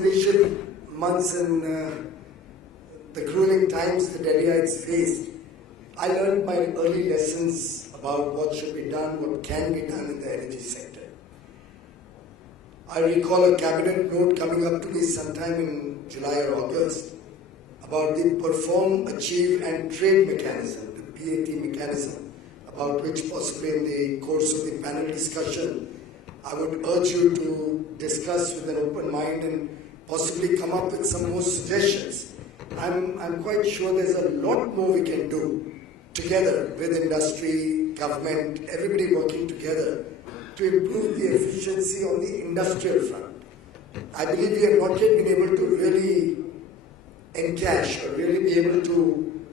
initial months and the grueling times the Delhiites faced, I learned my early lessons about what should be done, what can be done in the energy sector. I recall a cabinet note coming up to me sometime in July or August about the perform, achieve and trade mechanism, the PAT mechanism, about which possibly in the course of the panel discussion, I would urge you to discuss with an open mind and possibly come up with some more suggestions. I'm quite sure there's a lot more we can do together with industry, government, everybody working together to improve the efficiency on the industrial front. I believe we have not yet been able to really encash or really be able to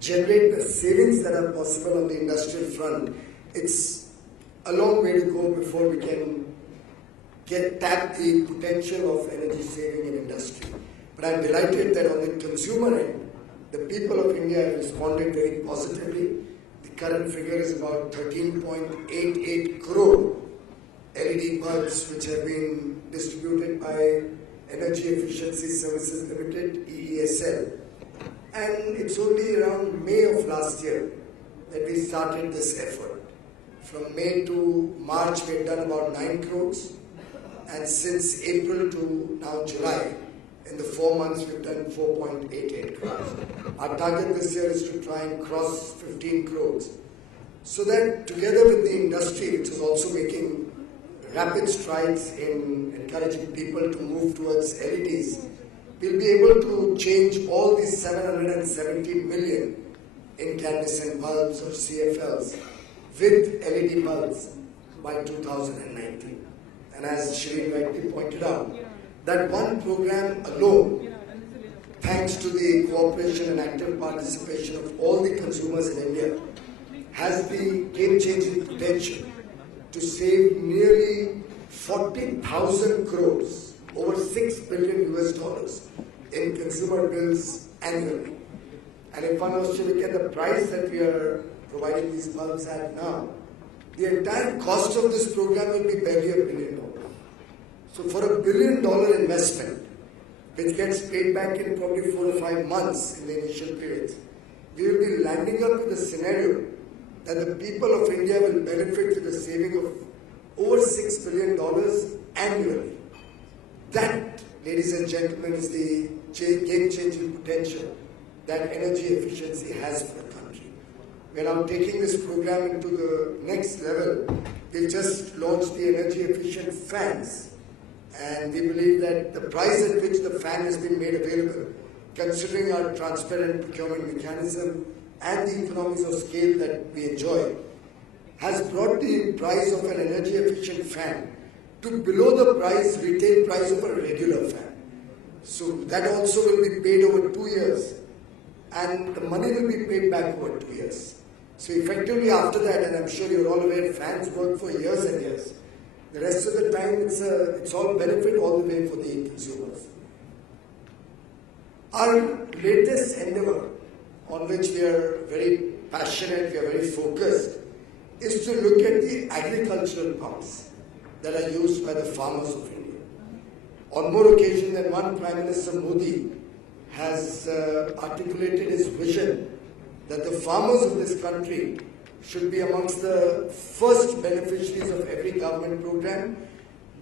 generate the savings that are possible on the industrial front. It's a long way to go before we can tap the potential of energy saving in industry. But I'm delighted that on the consumer end, the people of India have responded very positively. The current figure is about 13.88 crore LED bulbs which have been distributed by Energy Efficiency Services Limited, EESL. And it's only around May of last year that we started this effort. From May to March, we had done about 9 crores. And since April to now July, in the 4 months, we've done 4.88 crores. Our target this year is to try and cross 15 crores. So that together with the industry, which is also making rapid strides in encouraging people to move towards LEDs, we'll be able to change all these 770 million incandescent bulbs or CFLs with LED bulbs by 2019. And as Shireen rightly pointed out, that one program alone, thanks to the cooperation and active participation of all the consumers in India, has the game-changing potential to save nearly 40,000 crores, over $6 billion US in consumer bills annually. And if one was to look at the price that we are providing these bulbs at now, the entire cost of this program will be barely $1 billion. So for $1 billion investment, which gets paid back in probably 4 to 5 months in the initial periods, we will be landing up with a scenario that the people of India will benefit with a saving of over $6 billion annually. That, ladies and gentlemen, is the game-changing potential that energy efficiency has for the country. We are now taking this program into the next level. We just launched the energy efficient fans, and we believe that the price at which the fan has been made available, considering our transparent procurement mechanism and the economies of scale that we enjoy, has brought the price of an energy efficient fan to below the retail price of a regular fan. So that also will be paid over 2 years, and the money will be paid back over 2 years. So effectively after that, and I'm sure you're all aware, fans work for years and years. The rest of the time, it's all benefit all the way for the consumers. Our latest endeavor, on which we are very passionate, we are very focused, is to look at the agricultural pumps that are used by the farmers of India. On more occasions than one, Prime Minister Modi has articulated his vision that the farmers of this country should be amongst the first beneficiaries of every government program.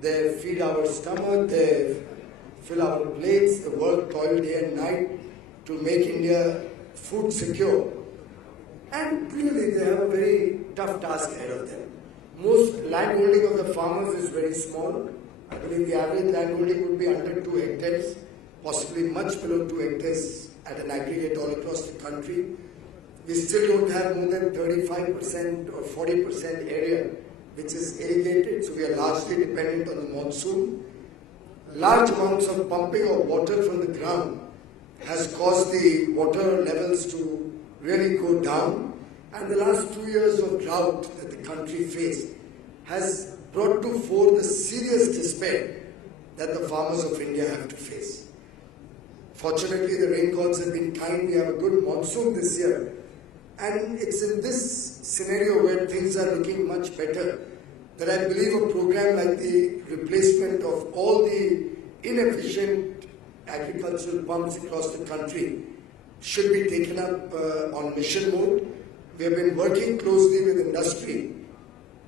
They feed our stomach, they fill our plates, they work, toil day and night to make India food secure. And clearly they have a very tough task ahead of them. Most land holding of the farmers is very small. I believe the average land holding would be under 2 hectares, possibly much below 2 hectares at an aggregate all across the country. We still don't have more than 35% or 40% area which is irrigated, so we are largely dependent on the monsoon. Large amounts of pumping of water from the ground has caused the water levels to really go down, and the last 2 years of drought that the country faced has brought to fore the serious despair that the farmers of India have to face. Fortunately, the rain gods have been kind. We have a good monsoon this year. And it's in this scenario where things are looking much better that I believe a program like the replacement of all the inefficient agricultural pumps across the country should be taken up on mission mode. We have been working closely with industry,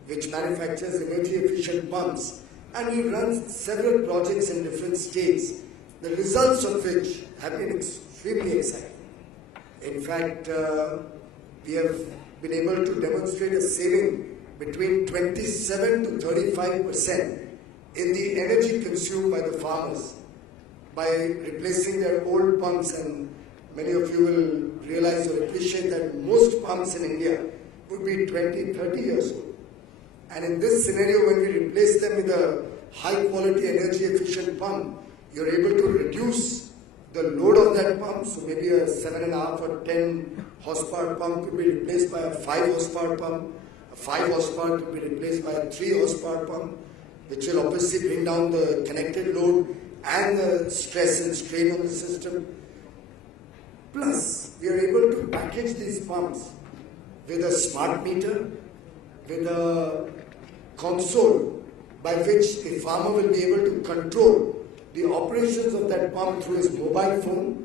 which manufactures energy efficient pumps, and we run several projects in different states, the results of which have been extremely exciting. In fact, we have been able to demonstrate a saving between 27 to 35% in the energy consumed by the farmers by replacing their old pumps. And many of you will realize or appreciate that most pumps in India would be 20, 30 years old. And in this scenario, when we replace them with a high quality energy efficient pump, you're able to reduce the load of that pump. So maybe a 7.5 or 10 horsepower pump could be replaced by a 5 horsepower pump. A 5 horsepower could be replaced by a 3 horsepower pump, which will obviously bring down the connected load and the stress and strain on the system. Plus, we are able to package these pumps with a smart meter, with a console by which the farmer will be able to control the operations of that pump through his mobile phone,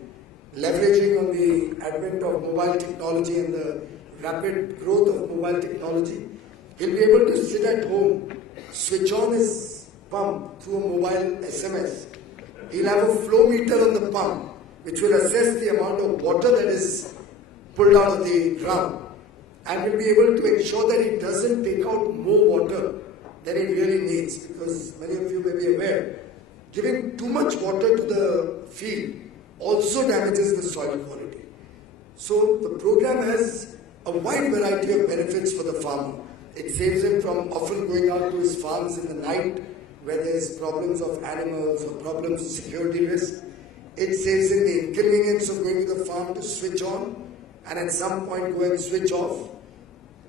leveraging on the advent of mobile technology and the rapid growth of mobile technology. He'll be able to sit at home, switch on his pump through a mobile SMS. He'll have a flow meter on the pump, which will assess the amount of water that is pulled out of the ground, and will be able to ensure that it doesn't take out more water than it really needs, because many of you may be aware, giving too much water to the field also damages the soil quality. So the program has a wide variety of benefits for the farmer. It saves him from often going out to his farms in the night where there is problems of animals or problems of security risk. It saves him the inconvenience of going to the farm to switch on and at some point go and switch off.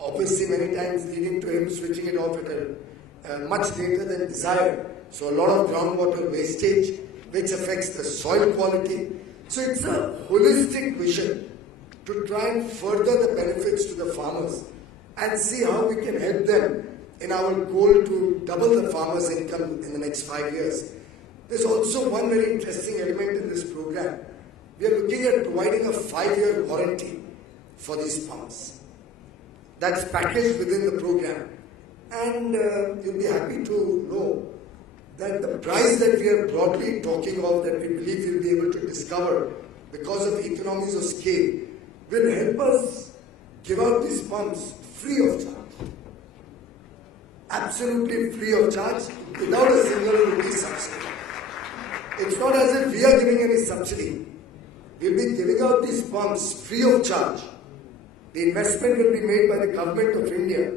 Obviously many times leading to him switching it off at much later than desired. So a lot of groundwater wastage, which affects the soil quality. So it's a holistic vision to try and further the benefits to the farmers and see how we can help them in our goal to double the farmers' income in the next 5 years. There's also one very interesting element in this program. We are looking at providing a 5-year warranty for these pumps. That's packaged within the program. And you'll be happy to know that the price that we are broadly talking of, that we believe we'll be able to discover because of economies of scale, will help us give out these pumps free of charge. Absolutely free of charge, without a single rupee subsidy. It's not as if we are giving any subsidy. We'll be giving out these pumps free of charge. The investment will be made by the government of India.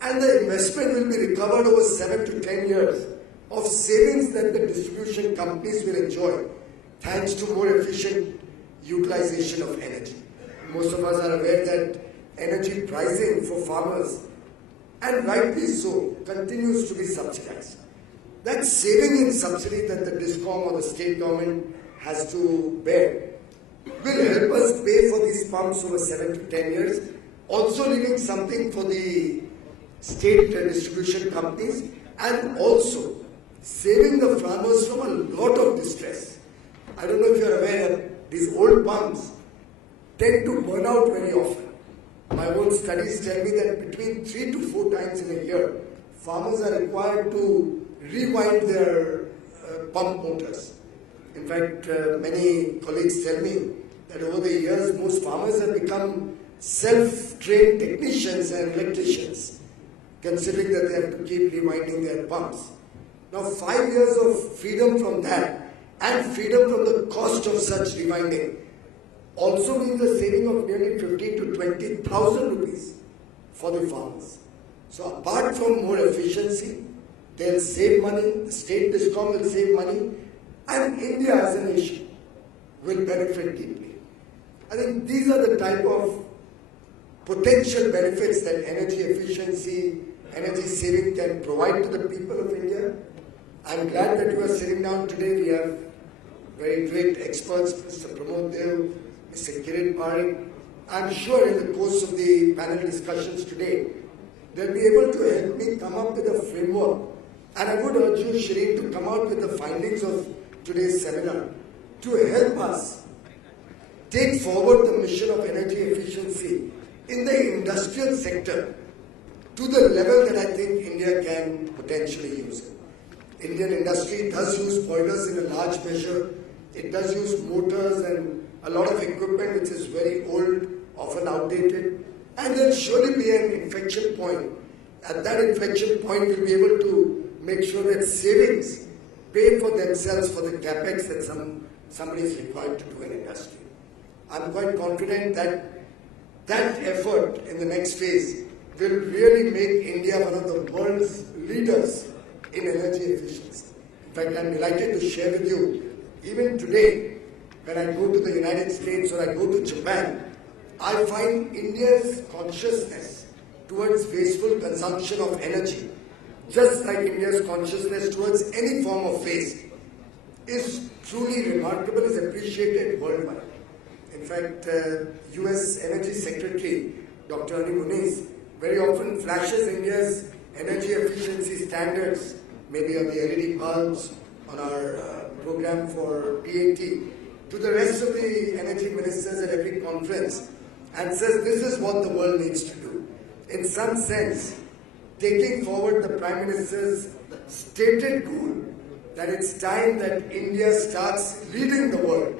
And the investment will be recovered over 7 to 10 years of savings that the distribution companies will enjoy thanks to more efficient utilization of energy. Most of us are aware that energy pricing for farmers, and rightly so, continues to be subsidized. That saving in subsidy that the DISCOM or the state government has to bear will help us pay for these pumps over 7 to 10 years, also leaving something for the state distribution companies, and also saving the farmers from a lot of distress. I don't know if you're aware that these old pumps tend to burn out very often. My own studies tell me that between 3 to 4 times in a year, farmers are required to rewind their pump motors. In fact, many colleagues tell me that over the years, most farmers have become self-trained technicians and electricians, considering that they have to keep rewinding their pumps. Now, 5 years of freedom from that and freedom from the cost of such rewinding also means a saving of nearly 15 to 20,000 rupees for the farmers. So apart from more efficiency, they'll save money, the state DISCOM will save money, and India as a nation will benefit deeply. I think these are the type of potential benefits that energy efficiency, energy saving can provide to the people of India. I'm glad that you are sitting down today. We have very great experts, Mr. Pramod Dev, Mr. Kiran Parekh. I'm sure in the course of the panel discussions today, they'll be able to help me come up with a framework And I would urge you, Shireen, to come out with the findings of today's seminar to help us take forward the mission of energy efficiency in the industrial sector to the level that I think India can potentially use it. Indian industry does use boilers in a large measure. It does use motors and a lot of equipment which is very old, often outdated. And there'll surely be an inflection point. At that inflection point, we'll be able to make sure that savings pay for themselves for the capex that somebody is required to do in industry. I'm quite confident that that effort in the next phase will really make India one of the world's leaders in energy efficiency. In fact, I'm delighted to share with you, even today, when I go to the United States or I go to Japan, I find India's consciousness towards wasteful consumption of energy, just like India's consciousness towards any form of waste, is truly remarkable, is appreciated worldwide. In fact, US Energy Secretary, Dr. Ani Muniz, very often flashes India's energy efficiency standards, maybe on the LED bulbs, on our program for PAT, to the rest of the energy ministers at every conference, and says this is what the world needs to do. In some sense, taking forward the Prime Minister's stated goal that it's time that India starts leading the world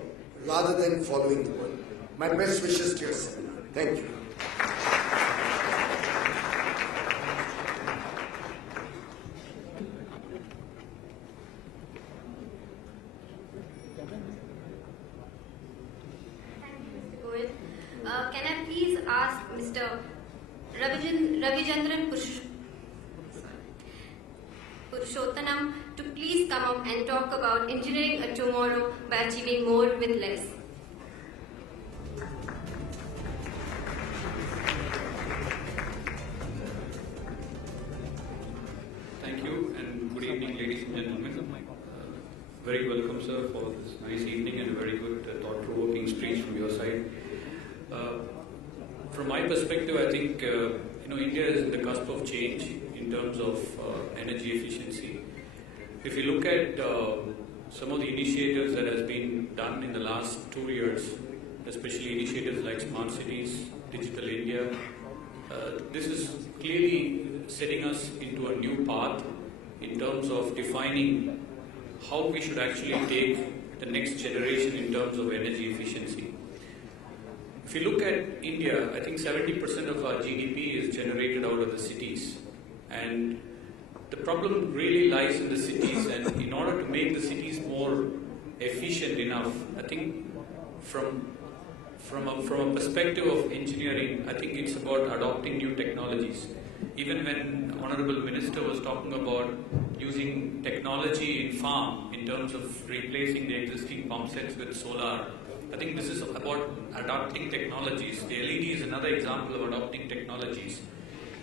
rather than following the world. My best wishes to your seminar. Thank you. Can I please ask Mr. Ravichandran Purushottanam to please come up and talk about engineering a tomorrow by achieving more with less. Thank you and good evening, ladies and gentlemen. Very welcome, sir, for this nice evening and a very good thought-provoking speech from your side. From my perspective, I think India is in the cusp of change in terms of energy efficiency. If you look at some of the initiatives that has been done in the last 2 years, especially initiatives like smart cities, digital India, this is clearly setting us into a new path in terms of defining how we should actually take the next generation in terms of energy efficiency. If you look at India, I think 70% of our GDP is generated out of the cities, and the problem really lies in the cities. And in order to make the cities more efficient enough, I think from a perspective of engineering, I think it's about adopting new technologies. Even when Honorable Minister was talking about using technology in farm in terms of replacing the existing pump sets with solar, I think this is about adopting technologies. The LED is another example of adopting technologies.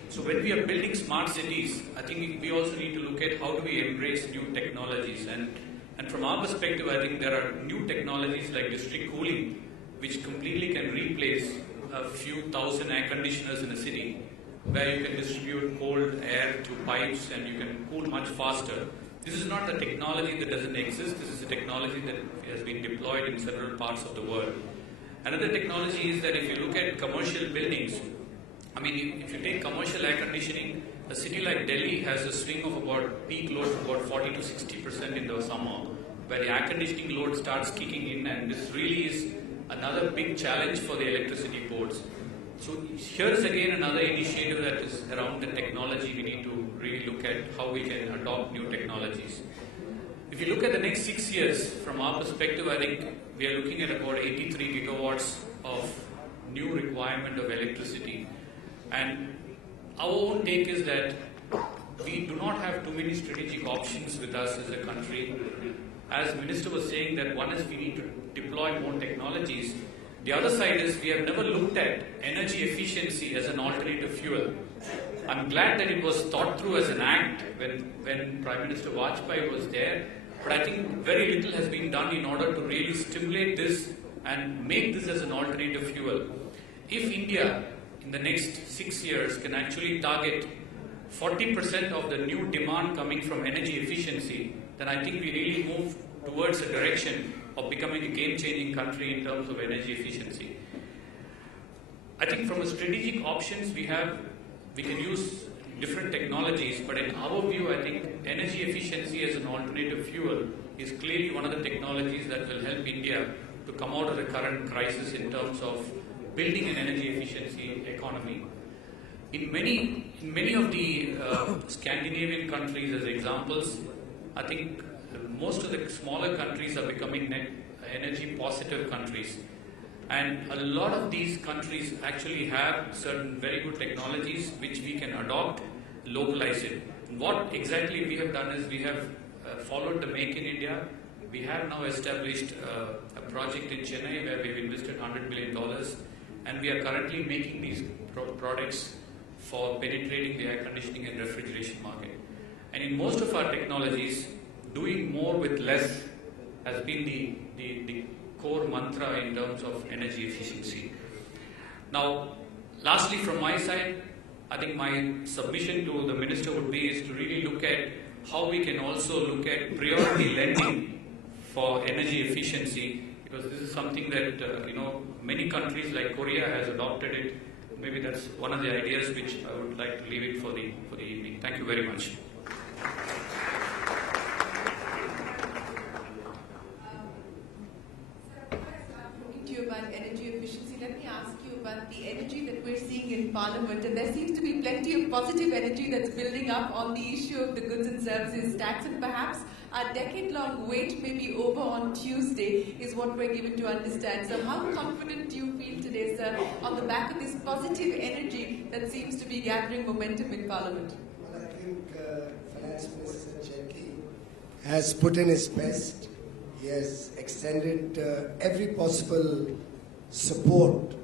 So when we are building smart cities, I think we also need to look at how do we embrace new technologies. And from our perspective, I think there are new technologies like district cooling, which completely can replace a few thousand air conditioners in a city, where you can distribute cold air to pipes and you can cool much faster. This is not the technology that doesn't exist. This is a technology that has been deployed in several parts of the world. Another technology is that if you look at commercial buildings, I mean, if you take commercial air conditioning, a city like Delhi has a swing of about peak load of about 40 to 60% in the summer, where the air conditioning load starts kicking in, and this really is another big challenge for the electricity boards. So here is again another initiative that is around the technology. We need to really look at how we can adopt new technologies. If you look at the next 6 years, from our perspective, I think we are looking at about 83 gigawatts of new requirement of electricity. And our own take is that we do not have too many strategic options with us as a country. As the Minister was saying, that one is we need to deploy more technologies. The other side is we have never looked at energy efficiency as an alternative fuel. I'm glad that it was thought through as an act when Prime Minister Vajpayee was there, but I think very little has been done in order to really stimulate this and make this as an alternative fuel. If India in the next 6 years can actually target 40% of the new demand coming from energy efficiency, then I think we really move towards a direction of becoming a game-changing country in terms of energy efficiency. I think from a strategic options we can use different technologies, but in our view, I think energy efficiency as an alternative fuel is clearly one of the technologies that will help India to come out of the current crisis in terms of building an energy efficiency economy. In many of the Scandinavian countries, as examples, I think most of the smaller countries are becoming net energy positive countries. And a lot of these countries actually have certain very good technologies which we can adopt, localize it. What exactly we have done is we have followed the Make in India. We have now established a project in Chennai where we've invested $100 million, and we are currently making these products for penetrating the air conditioning and refrigeration market. And in most of our technologies, doing more with less has been the core mantra in terms of energy efficiency. Now, lastly from my side, I think my submission to the Minister would be is to really look at how we can also look at priority lending for energy efficiency, because this is something that many countries like Korea has adopted it. Maybe that's one of the ideas which I would like to leave it for the evening. Thank you very much. About energy efficiency, let me ask you about the energy that we're seeing in Parliament, and there seems to be plenty of positive energy that's building up on the issue of the goods and services tax, and perhaps our decade-long wait may be over on Tuesday is what we're given to understand. So how confident do you feel today, sir, on the back of this positive energy that seems to be gathering momentum in Parliament? Well, I think Finance Minister Jetty has put in his best. He has extended every possible support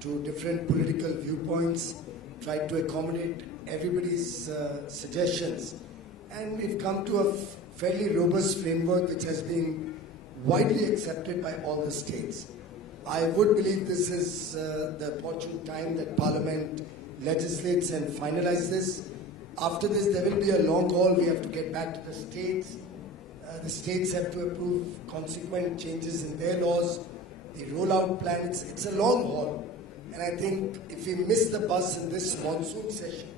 to different political viewpoints, tried to accommodate everybody's suggestions, and we've come to a fairly robust framework which has been widely accepted by all the states. I would believe this is the opportune time that Parliament legislates and finalizes this. After this, there will be a long haul. We have to get back to the states. The states have to approve consequent changes in their laws, the rollout plan. It's a long haul. And I think if we miss the bus in this monsoon session,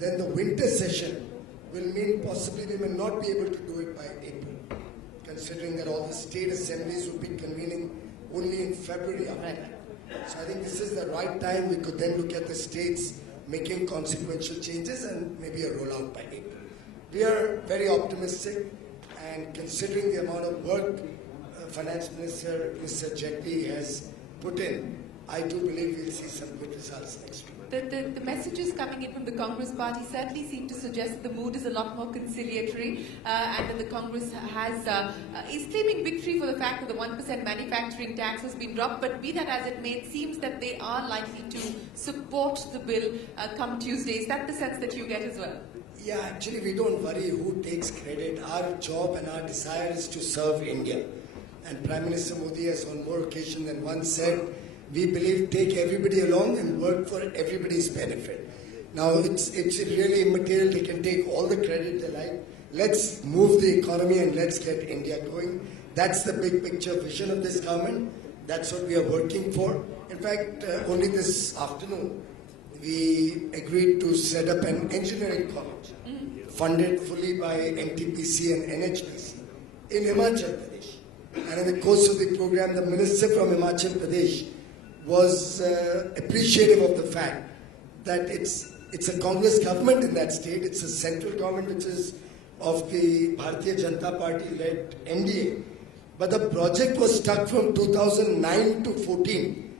then the winter session will mean possibly we may not be able to do it by April, considering that all the state assemblies will be convening only in February after that. So I think this is the right time. We could then look at the states making consequential changes and maybe a rollout by April. We are very optimistic. And considering the amount of work Finance Minister Mr. Jetty has put in, I do believe we'll see some good results next week. The messages coming in from the Congress party certainly seem to suggest that the mood is a lot more conciliatory, and that the Congress is claiming victory for the fact that the 1% manufacturing tax has been dropped. But be that as it may, it seems that they are likely to support the bill come Tuesday. Is that the sense that you get as well? Yeah, actually we don't worry who takes credit. Our job and our desire is to serve India. And Prime Minister Modi has on more occasions than once said, we believe take everybody along and work for everybody's benefit. Now it's really immaterial. They can take all the credit they like. Let's move the economy and let's get India going. That's the big picture vision of this government. That's what we are working for. In fact, only this afternoon, we agreed to set up an engineering college funded fully by NTPC and NHPC in Himachal Pradesh. And in the course of the program, the minister from Himachal Pradesh was appreciative of the fact that it's a Congress government in that state. It's a central government which is of the Bharatiya Janata Party-led NDA. But the project was stuck from 2009 to 14.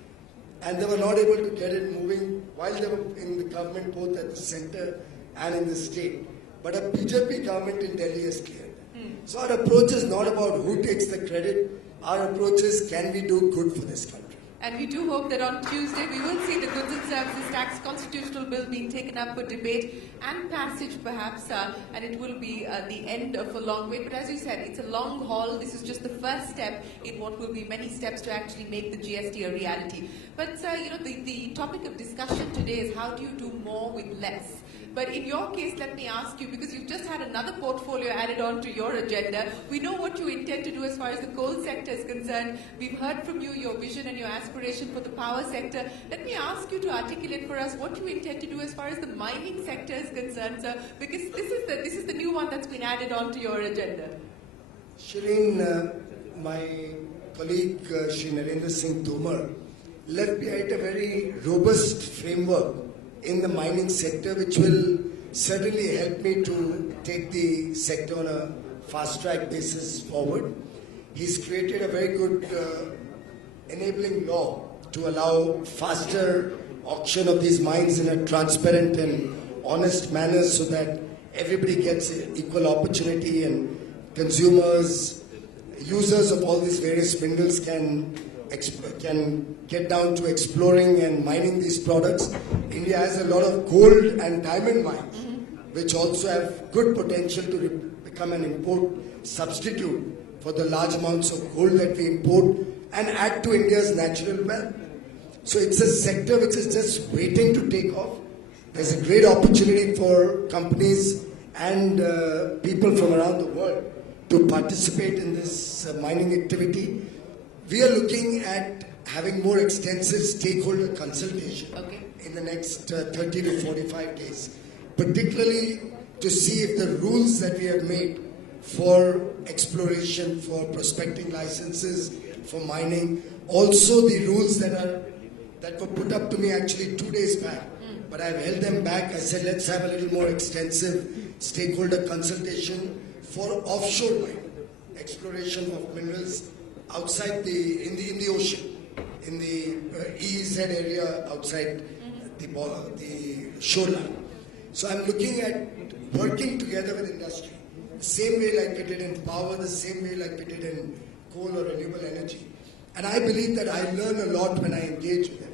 And they were not able to get it moving while they were in the government, both at the center and in the state. But a BJP government in Delhi has cleared that. So our approach is not about who takes the credit. Our approach is, can we do good for this country? And we do hope that on Tuesday we will see the Goods and Services Tax Constitutional Bill being taken up for debate and passage perhaps, and it will be the end of a long wait. But as you said, it's a long haul. This is just the first step in what will be many steps to actually make the GST a reality. But the topic of discussion today is how do you do more with less? But in your case, let me ask you, because you've just had another portfolio added on to your agenda, we know what you intend to do as far as the coal sector is concerned. We've heard from you your vision and your aspiration for the power sector. Let me ask you to articulate for us what you intend to do as far as the mining sector is concerned, sir, because this is the new one that's been added on to your agenda. Shireen, my colleague Shri Narendra Singh Tomar left behind a very robust framework in the mining sector, which will certainly help me to take the sector on a fast-track basis forward. He's created a very good enabling law to allow faster auction of these mines in a transparent and honest manner so that everybody gets equal opportunity and consumers, users of all these various minerals can get down to exploring and mining these products. India has a lot of gold and diamond mines, which also have good potential to become an import substitute for the large amounts of gold that we import and add to India's natural wealth. So it's a sector which is just waiting to take off. There's a great opportunity for companies and people from around the world to participate in this mining activity. We are looking at having more extensive stakeholder consultation in the next 30 to 45 days, particularly to see if the rules that we have made for exploration, for prospecting licenses, for mining, also the rules that were put up to me actually 2 days back, but I've held them back. I said, let's have a little more extensive stakeholder consultation for offshore mining, exploration of minerals outside in the ocean, in the EEZ area outside the shoreline. So I'm looking at working together with industry, the same way like we did in power, the same way like we did in coal or renewable energy. And I believe that I learn a lot when I engage with them.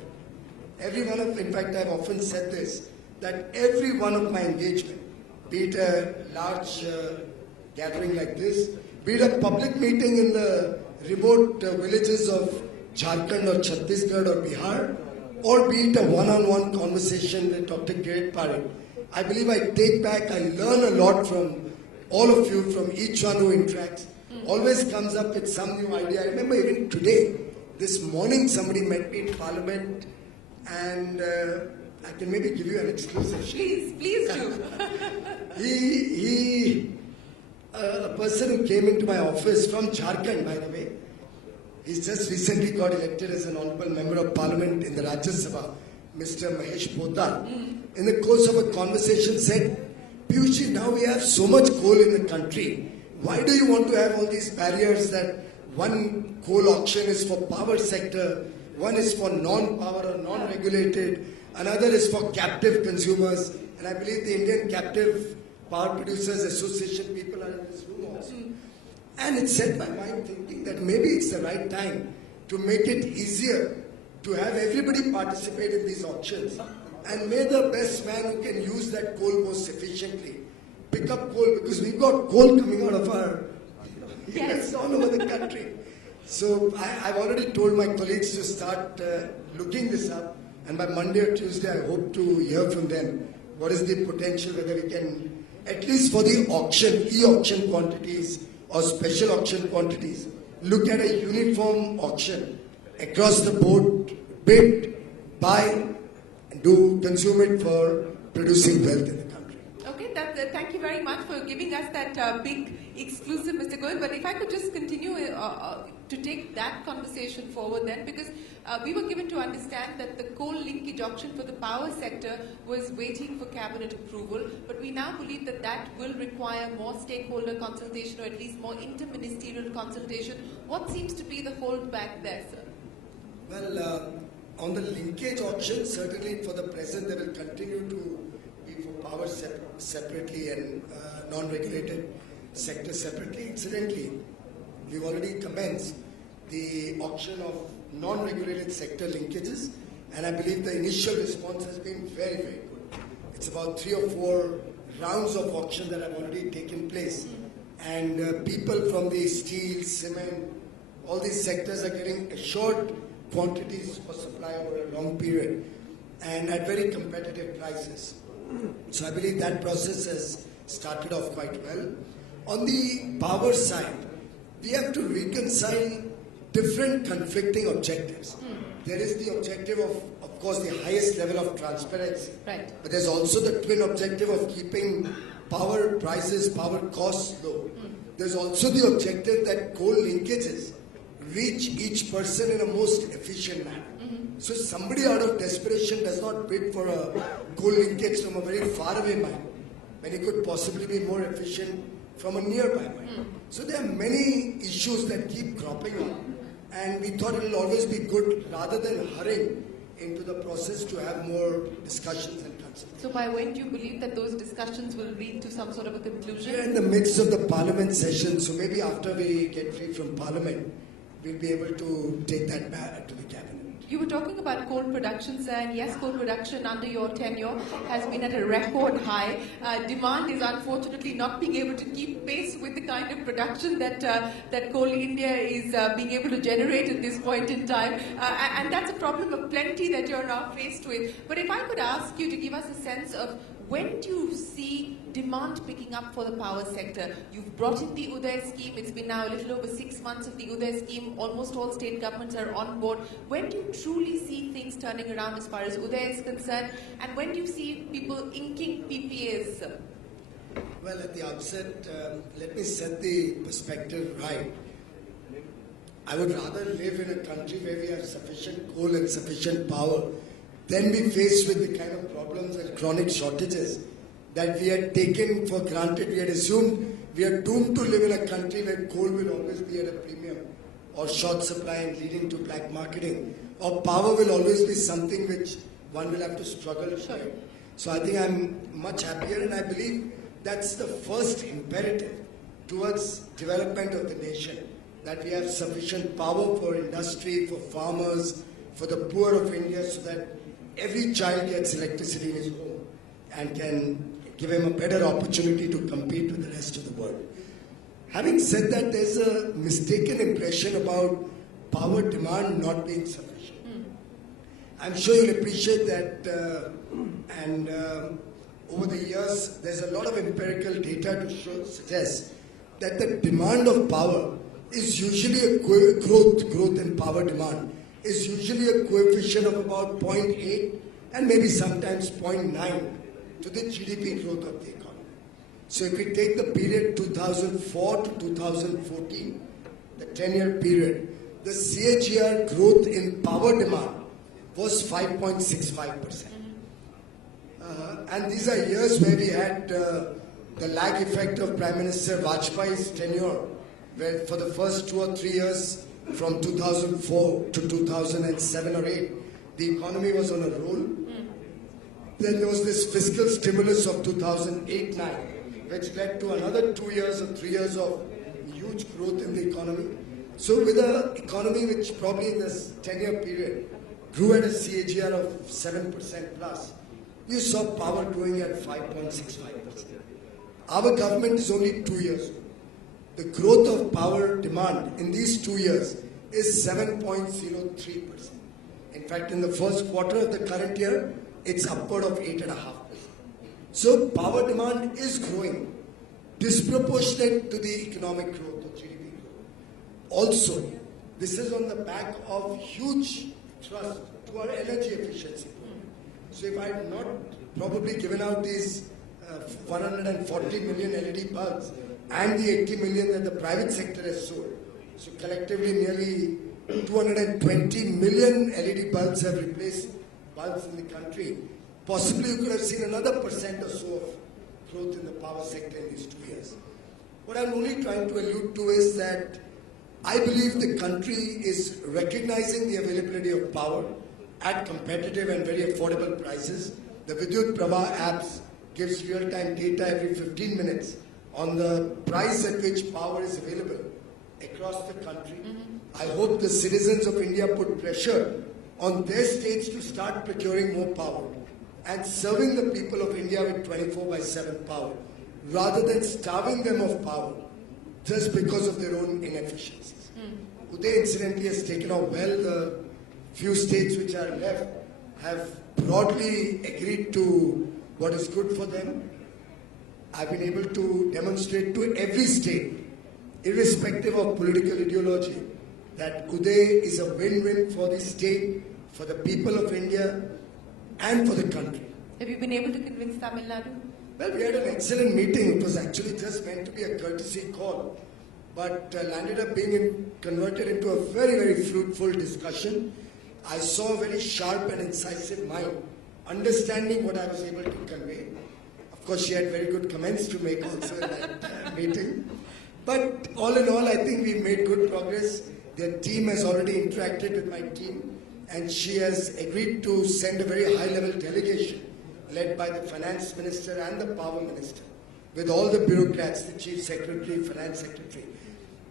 In fact, I've often said this, that every one of my engagement, be it a large gathering like this, be it a public meeting in the remote villages of Jharkhand or Chhattisgarh or Bihar, or be it a one-on-one conversation with Dr. Kirit Parekh, I believe I take back, I learn a lot from all of you, from each one who interacts, always comes up with some new idea. I remember even today, this morning somebody met me in Parliament, and I can maybe give you an exclusive. Please do. A person who came into my office from Jharkhand, by the way, he's just recently got elected as an honorable member of Parliament in the Rajya Sabha, Mr. Mahesh Poddar, in the course of a conversation said, Piyushji, now we have so much coal in the country. Why do you want to have all these barriers that one coal auction is for power sector, one is for non-power or non-regulated, another is for captive consumers, and I believe the Indian Captive Power Producers Association people are in this room also. And it set my mind thinking that maybe it's the right time to make it easier to have everybody participate in these auctions. And may the best man who can use that coal most efficiently pick up coal, because we've got coal coming out of our yes, all over the country. So I've already told my colleagues to start looking this up, and by Monday or Tuesday I hope to hear from them what is the potential, whether we can, at least for the auction, e-auction quantities or special auction quantities, look at a uniform auction across the board, bid, buy, and do consume it for producing wealth in the country. Okay, thank you very much for giving us that big exclusive, Mr. Goyal. But if I could just continue to take that conversation forward then, because we were given to understand that the coal linkage auction for the power sector was waiting for cabinet approval, but we now believe that that will require more stakeholder consultation, or at least more interministerial consultation. What seems to be the holdback there, sir? Well, on the linkage auction, certainly for the present there will continue to be for power separately and non-regulated sector separately. Incidentally, we've already commenced the auction of non-regulated sector linkages, and I believe the initial response has been very, very good. It's about 3 or 4 rounds of auction that have already taken place, and people from the steel, cement, all these sectors are getting assured quantities for supply over a long period and at very competitive prices. So I believe that process has started off quite well. On the power side, we have to reconcile different conflicting objectives. There is the objective of course, the highest level of transparency. Right. But there's also the twin objective of keeping power prices, power costs low. There's also the objective that coal linkages reach each person in a most efficient manner. So somebody out of desperation does not bid for a coal linkage from a very far away mine when he could possibly be more efficient from a nearby mine. So there are many issues that keep cropping up, and we thought it will always be good rather than hurrying into the process to have more discussions and consultations. So by when do you believe that those discussions will lead to some sort of a conclusion? We are in the midst of the Parliament session, so maybe after we get free from Parliament, we'll be able to take that back to the Cabinet. You were talking about coal production, sir, and yes, coal production under your tenure has been at a record high. Demand is unfortunately not being able to keep pace with the kind of production that Coal India is being able to generate at this point in time. And that's a problem of plenty that you're now faced with. But if I could ask you to give us a sense of when do you see demand picking up for the power sector? You've brought in the Uday scheme. It's been now a little over 6 months of the Uday scheme. Almost all state governments are on board. When do you truly see things turning around as far as Uday is concerned? And when do you see people inking PPAs? Well, at the outset, let me set the perspective right. I would rather live in a country where we have sufficient coal and sufficient power than be faced with the kind of problems and chronic shortages that we had taken for granted. We had assumed we are doomed to live in a country where coal will always be at a premium or short supply and leading to black marketing, or power will always be something which one will have to struggle to get. So I think I'm much happier, and I believe that's the first imperative towards development of the nation, that we have sufficient power for industry, for farmers, for the poor of India, so that every child gets electricity in his home and can give him a better opportunity to compete with the rest of the world. Having said that, there's a mistaken impression about power demand not being sufficient. I'm sure you'll appreciate that, over the years, there's a lot of empirical data to suggest that the demand of power is usually a growth in power demand is usually a coefficient of about 0.8 and maybe sometimes 0.9 to the GDP growth of the economy. So if we take the period 2004 to 2014, the 10-year period, the CAGR growth in power demand was 5.65%. And these are years where we had the lag effect of Prime Minister Vajpayee's tenure, where for the first 2 or 3 years, from 2004 to 2007 or 8, the economy was on a roll. Then there was this fiscal stimulus of 2008-9, which led to another 2 years or 3 years of huge growth in the economy. So with an economy which probably in this 10-year period grew at a CAGR of 7% plus, you saw power growing at 5.65%. Our government is only 2 years old. The growth of power demand in these 2 years is 7.03%. In fact, in the first quarter of the current year, it's upward of 8.5%. So power demand is growing, disproportionate to the economic growth of GDP growth. Also, this is on the back of huge thrust to our energy efficiency. So if I had not probably given out these 140 million LED bulbs, and the 80 million that the private sector has sold. So collectively nearly 220 million LED bulbs have replaced bulbs in the country. Possibly you could have seen another % or so of growth in the power sector in these 2 years. What I'm only trying to allude to is that I believe the country is recognizing the availability of power at competitive and very affordable prices. The Vidyut Prabha apps gives real-time data every 15 minutes on the price at which power is available across the country. I hope the citizens of India put pressure on their states to start procuring more power and serving the people of India with 24/7 power, rather than starving them of power just because of their own inefficiencies. Uday incidentally has taken off well. The few states which are left have broadly agreed to what is good for them. I've been able to demonstrate to every state, irrespective of political ideology, that Uday is a win-win for the state, for the people of India, and for the country. Have you been able to convince Tamil Nadu? Well, we had an excellent meeting. It was actually just meant to be a courtesy call, but landed up being converted into a very, very fruitful discussion. I saw a very sharp and incisive mind, understanding what I was able to convey. Of course, she had very good comments to make also in that meeting. But all in all, I think we made good progress. Their team has already interacted with my team, and she has agreed to send a very high-level delegation led by the finance minister and the power minister, with all the bureaucrats, the chief secretary, finance secretary.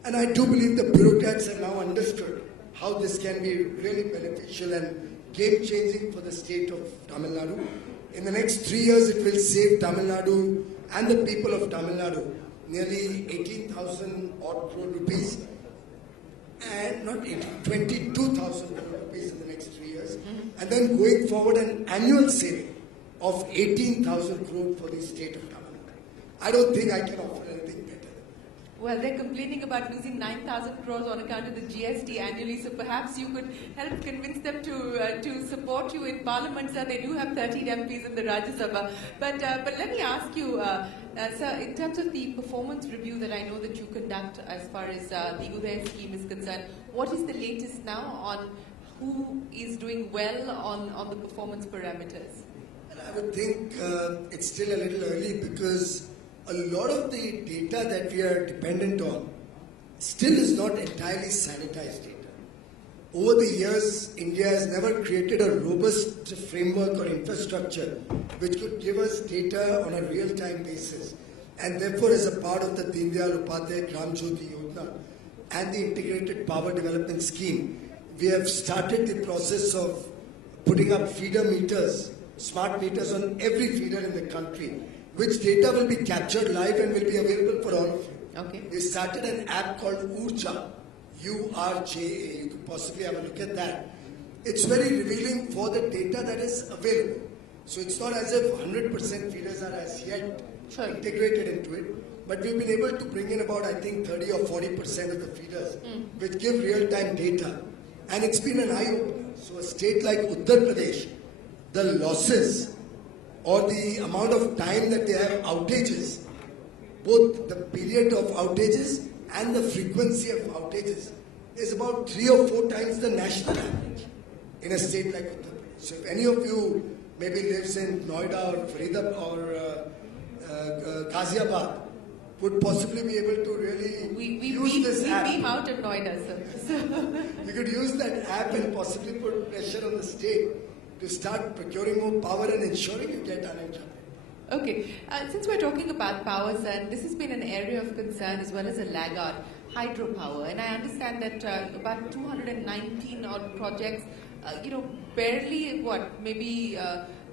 And I do believe the bureaucrats have now understood how this can be really beneficial and game-changing for the state of Tamil Nadu. In the next 3 years, it will save Tamil Nadu and the people of Tamil Nadu nearly 18,000 odd crore rupees, and not 22,000 crore rupees in the next 3 years. And then going forward, an annual saving of 18,000 crore for the state of Tamil Nadu. I don't think I can offer anything better. Well, they're complaining about losing 9,000 crores on account of the GST annually, so perhaps you could help convince them to support you in Parliament, sir. They do have 13 MPs in the Rajya Sabha. But let me ask you, sir, in terms of the performance review that I know that you conduct as far as the Uday scheme is concerned, what is the latest now on who is doing well on the performance parameters? I would think it's still a little early, because a lot of the data that we are dependent on still is not entirely sanitized data. Over the years, India has never created a robust framework or infrastructure which could give us data on a real-time basis. And therefore, as a part of the Deen Dayal Upadhyay Gram Jyoti Yojana and the Integrated Power Development Scheme, we have started the process of putting up feeder meters, smart meters on every feeder in the country, which data will be captured live and will be available for all of you. Okay. We started an app called Urja, U-R-J-A. You could possibly have a look at that. It's very revealing for the data that is available. So it's not as if 100% feeders are as yet integrated into it, but we've been able to bring in about, I think, 30 or 40% of the feeders, which give real-time data. And it's been an eye-opener. So a state like Uttar Pradesh, the losses or the amount of time that they have outages, both the period of outages and the frequency of outages, is about 3 or 4 times the national average in a state like Uttar Pradesh. So if any of you maybe lives in Noida or Faridabad or Ghaziabad, would possibly be able to really use this app. We beam out of Noida, sir. You could use that app and possibly put pressure on the state to start procuring more power and ensuring you get uninterrupted. Okay, since we're talking about powers, and this has been an area of concern as well as a laggard, hydropower, and I understand that about 219 odd projects, barely maybe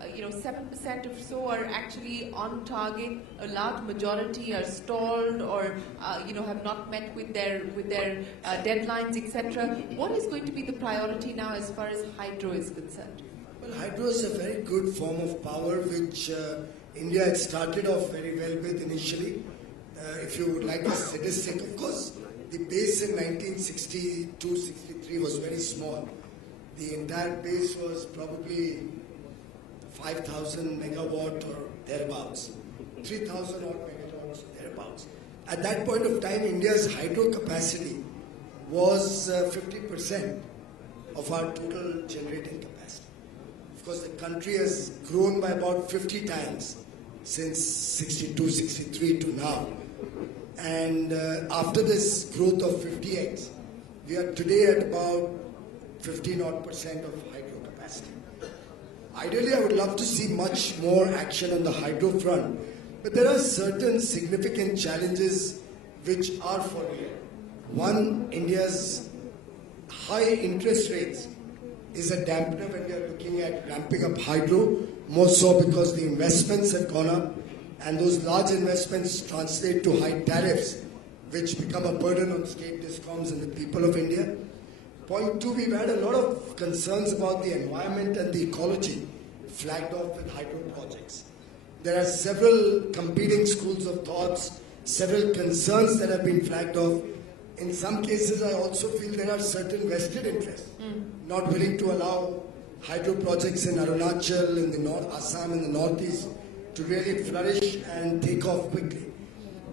7% or so are actually on target. A large majority are stalled or have not met with their deadlines, etc. What is going to be the priority now as far as hydro is concerned? Well, hydro is a very good form of power which India had started off very well with initially. If you would like a statistic, of course, the base in 1962-63 was very small. The entire base was probably 5,000 megawatt or thereabouts, 3,000 odd megawatts or thereabouts. At that point of time, India's hydro capacity was 50% of our total generating capacity. Of course, the country has grown by about 50 times since 62, 63 to now. And after this growth of 50x, we are today at about 15% of hydro capacity. Ideally, I would love to see much more action on the hydro front, but there are certain significant challenges which are for real. One, India's high interest rates is a dampener when we are looking at ramping up hydro, more so because the investments have gone up, and those large investments translate to high tariffs, which become a burden on state discoms and the people of India. Point two, we've had a lot of concerns about the environment and the ecology flagged off with hydro projects. There are several competing schools of thoughts, several concerns that have been flagged off. In some cases, I also feel there are certain vested interests, not willing to allow hydro projects in Arunachal, in the North, Assam, in the Northeast, to really flourish and take off quickly.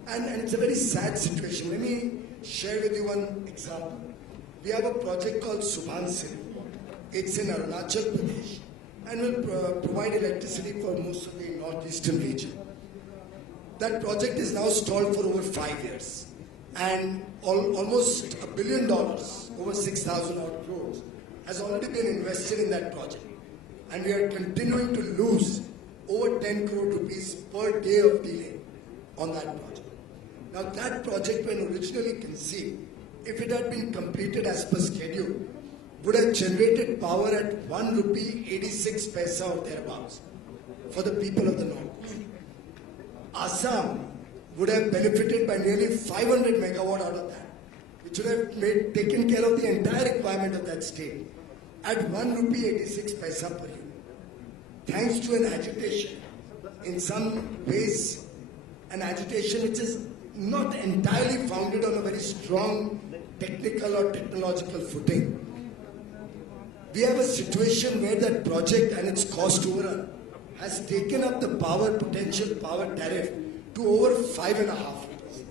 And it's a very sad situation. Let me share with you one example. We have a project called Subhansin. It's in Arunachal Pradesh and will provide electricity for most of the northeastern region. That project is now stalled for over 5 years. And almost $1 billion, over 6,000 odd crores, has already been invested in that project. And we are continuing to lose over 10 crore rupees per day of delay on that project. Now that project, when originally conceived, if it had been completed as per schedule, would have generated power at 1 rupee 86 paisa or thereabouts for the people of the north. Assam would have benefited by nearly 500 megawatt out of that, which would have taken care of the entire requirement of that state at 1 rupee 86 paisa per unit. Thanks to an agitation, in some ways an agitation which is not entirely founded on a very strong technical or technological footing. We have a situation where that project and its cost overrun has taken up the potential power tariff to over 5.5 rupees.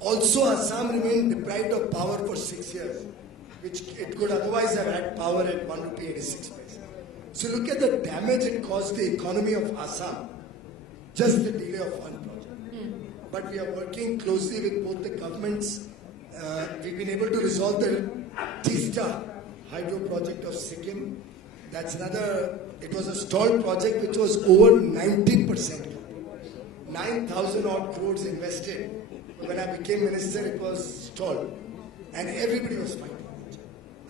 Also, Assam remained deprived of power for 6 years, which it could otherwise have had power at 1 rupee 86 paisa. So look at the damage it caused the economy of Assam, just the delay of one project. But we are working closely with both the governments. We've been able to resolve the Tista hydro project of Sikkim. That's another, it was a stalled project which was over 90%. 9,000 odd crores invested. When I became minister, it was stalled. And everybody was fighting it.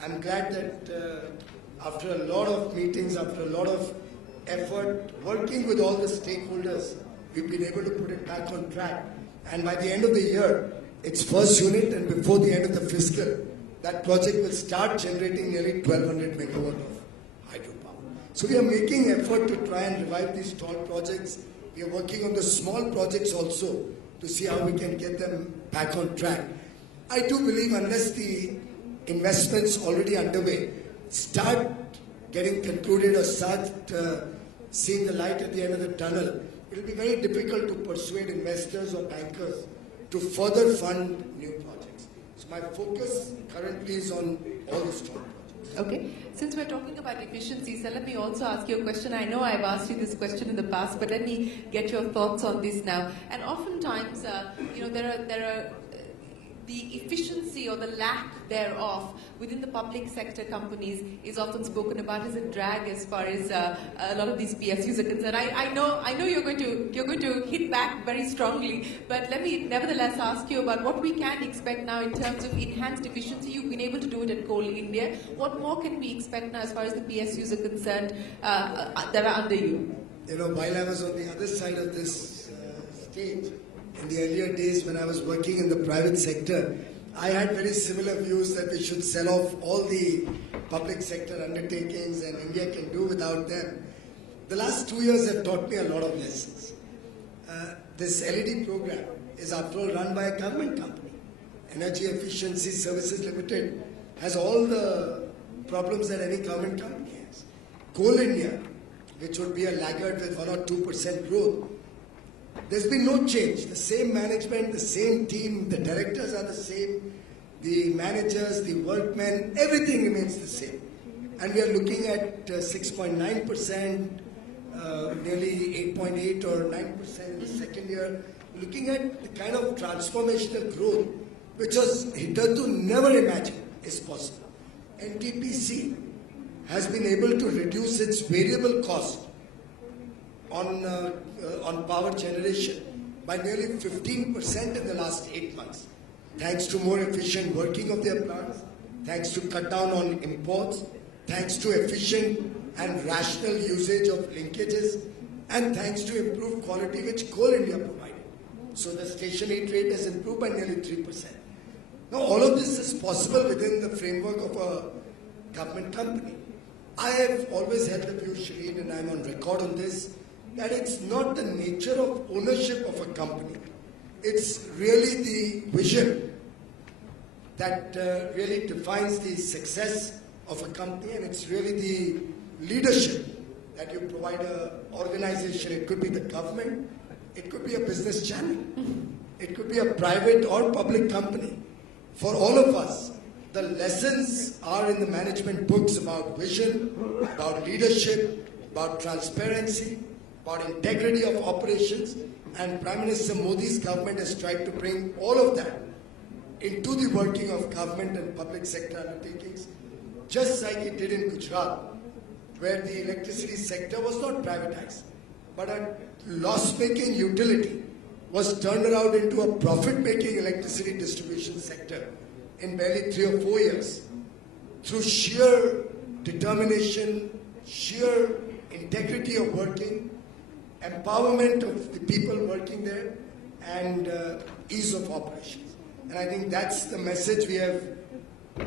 I'm glad that after a lot of meetings, after a lot of effort, working with all the stakeholders, we've been able to put it back on track. And by the end of the year, its first unit, and before the end of the fiscal, that project will start generating nearly 1,200 megawatt of hydropower. So we are making effort to try and revive these stalled projects. We are working on the small projects also to see how we can get them back on track. I do believe unless the investments already underway start getting concluded or start seeing the light at the end of the tunnel, it will be very difficult to persuade investors or bankers to further fund new projects. So my focus currently is on all the strong projects. Okay. Since we're talking about efficiency, so let me also ask you a question. I know I've asked you this question in the past, but let me get your thoughts on this now. And oftentimes, there are the efficiency or the lack thereof within the public sector companies is often spoken about as a drag as far as a lot of these PSUs are concerned. I know you're going to hit back very strongly, but let me nevertheless ask you about what we can expect now in terms of enhanced efficiency. You've been able to do it at Coal India. What more can we expect now as far as the PSUs are concerned that are under you? While I was on the other side of this stage, in the earlier days when I was working in the private sector, I had very similar views that we should sell off all the public sector undertakings and India can do without them. The last 2 years have taught me a lot of lessons. This LED program is after all run by a government company. Energy Efficiency Services Limited has all the problems that any government company has. Coal India, which would be a laggard with 1 or 2% growth, there's been no change. The same management, the same team, the directors are the same, the managers, the workmen, everything remains the same. And we are looking at 6.9%, nearly 8.8 or 9% in the second year, looking at the kind of transformational growth which was hitherto never imagined is possible. NTPC has been able to reduce its variable cost on power generation by nearly 15% in the last 8 months, thanks to more efficient working of their plants, thanks to cut down on imports, thanks to efficient and rational usage of linkages, and thanks to improved quality which Coal India provided. So the station heat rate has improved by nearly 3%. Now all of this is possible within the framework of a government company. I have always held the view, Shireen, and I'm on record on this, that it's not the nature of ownership of a company. It's really the vision that really defines the success of a company, and it's really the leadership that you provide an organization. It could be the government, it could be a business channel, it could be a private or public company. For all of us, the lessons are in the management books about vision, about leadership, about transparency, about integrity of operations, and Prime Minister Modi's government has tried to bring all of that into the working of government and public sector undertakings, just like it did in Gujarat, where the electricity sector was not privatized, but a loss-making utility was turned around into a profit-making electricity distribution sector in barely 3 or 4 years, through sheer determination, sheer integrity of working, empowerment of the people working there, and ease of operations. And I think that's the message we have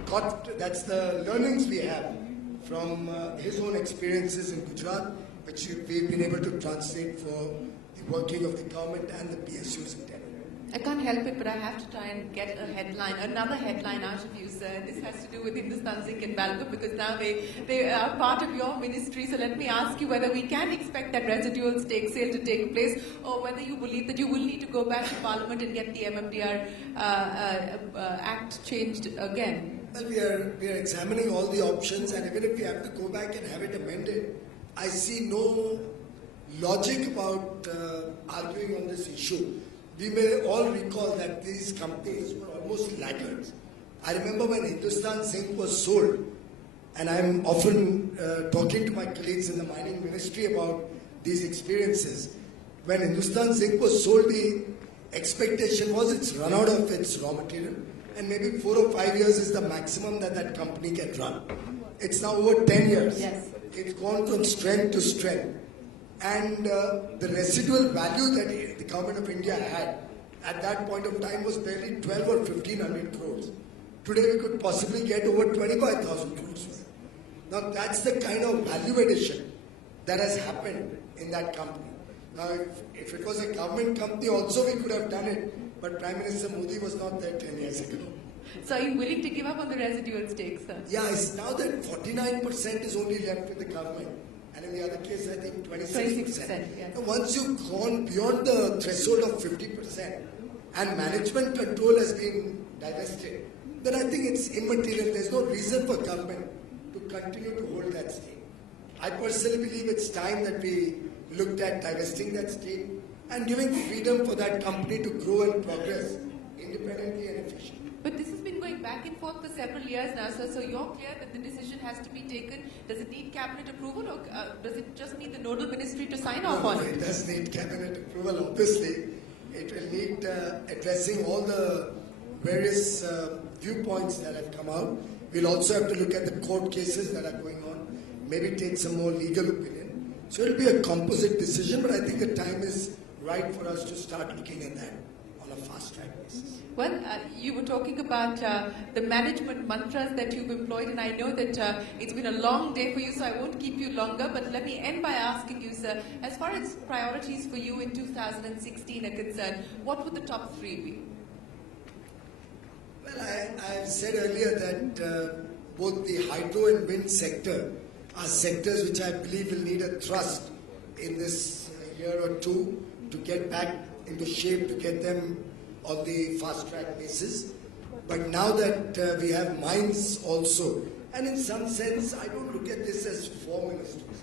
got, that's the learnings we have from his own experiences in Gujarat, which we've been able to translate for the working of the government and the PSUs in Delhi. I can't help it, but I have to try and get a headline, another headline out of you, sir. This has to do with Hindustan Zinc and Balco, because now they are part of your ministry. So let me ask you whether we can expect that residual stake sale to take place, or whether you believe that you will need to go back to Parliament and get the MMDR Act changed again. Well, we are examining all the options, and even if we have to go back and have it amended, I see no logic about arguing on this issue. We may all recall that these companies were almost laggards. I remember when Hindustan Zinc was sold, and I'm often talking to my colleagues in the mining ministry about these experiences. When Hindustan Zinc was sold, the expectation was it's run out of its raw material, and maybe 4 or 5 years is the maximum that company can run. It's now over 10 years. Yes. It's gone from strength to strength. And the residual value that the government of India had at that point of time was barely 12 or 1500 crores. Today we could possibly get over 25,000 crores. Now that's the kind of value addition that has happened in that company. Now if it was a government company also we could have done it, but Prime Minister Modi was not there 10 years ago. So are you willing to give up on the residual stake, sir? Yeah, it's now that 49% is only left with the government. And in the other case, I think 26%. Yes. Now, once you've gone beyond the threshold of 50% and management control has been divested, then I think it's immaterial. There's no reason for government to continue to hold that stake. I personally believe it's time that we looked at divesting that stake and giving freedom for that company to grow and progress independently and efficiently. But this has been going back and forth for several years now, sir. So you're clear that the decision has to be taken. Does it need cabinet approval, or does it just need the nodal ministry to sign off on it? It does need cabinet approval, obviously. It will need addressing all the various viewpoints that have come out. We'll also have to look at the court cases that are going on, maybe take some more legal opinion. So it'll be a composite decision, but I think the time is right for us to start looking at that on a fast-track basis. Well, you were talking about the management mantras that you've employed, and I know that it's been a long day for you, so I won't keep you longer, but let me end by asking you, sir, as far as priorities for you in 2016 are concerned, what would the top 3 be? Well, I've said earlier that both the hydro and wind sector are sectors which I believe will need a thrust in this year or two to get back into shape, to get them on the fast-track basis. But now that we have mines also, and in some sense, I don't look at this as 4 ministries.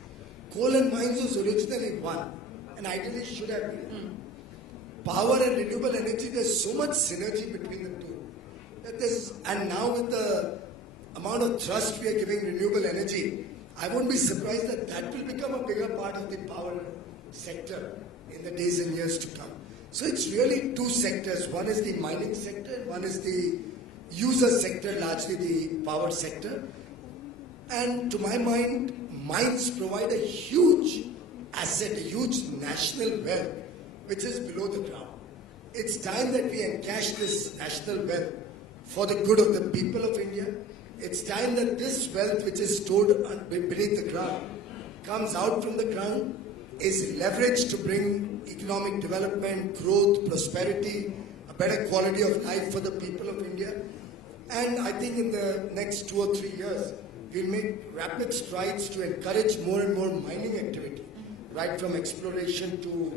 Coal and mines was originally one, and ideally should have been. Power and renewable energy, there's so much synergy between the two. And now with the amount of thrust we are giving renewable energy, I won't be surprised that that will become a bigger part of the power sector in the days and years to come. So it's really 2 sectors. One is the mining sector, and one is the user sector, largely the power sector. And to my mind, mines provide a huge asset, a huge national wealth, which is below the ground. It's time that we encash this national wealth for the good of the people of India. It's time that this wealth, which is stored beneath the ground, comes out from the ground is leverage to bring economic development, growth, prosperity, a better quality of life for the people of India. And I think in the next 2 or 3 years, we'll make rapid strides to encourage more and more mining activity, right from exploration to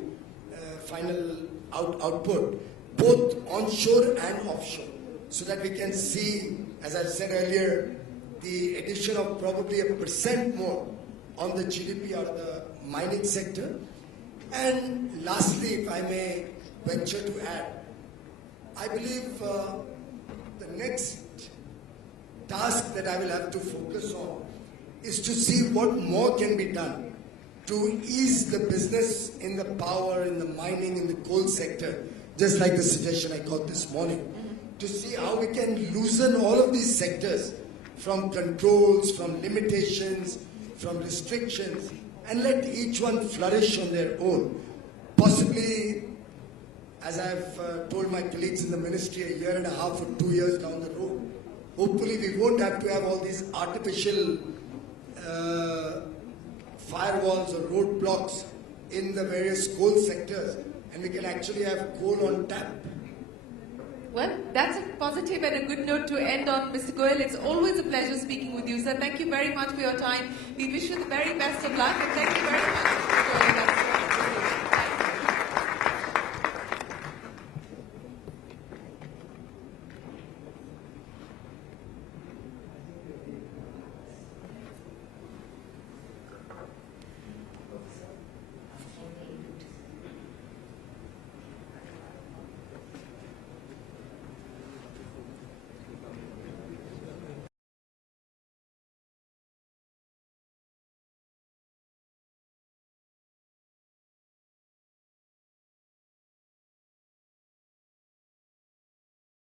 final output, both onshore and offshore, so that we can see, as I said earlier, the addition of probably 1% more on the GDP out of the mining sector. And lastly, if I may venture to add, I believe the next task that I will have to focus on is to see what more can be done to ease the business in the power, in the mining, in the coal sector, just like the suggestion I got this morning, to see how we can loosen all of these sectors from controls, from limitations, from restrictions, and let each one flourish on their own. Possibly, as I've told my colleagues in the ministry, 1.5 years or 2 years down the road, hopefully we won't have to have all these artificial firewalls or roadblocks in the various coal sectors, and we can actually have coal on tap. Well, that's a positive and a good note to end on, Mr. Goyal. It's always a pleasure speaking with you, sir. Thank you very much for your time. We wish you the very best of luck, and thank you very much for joining us.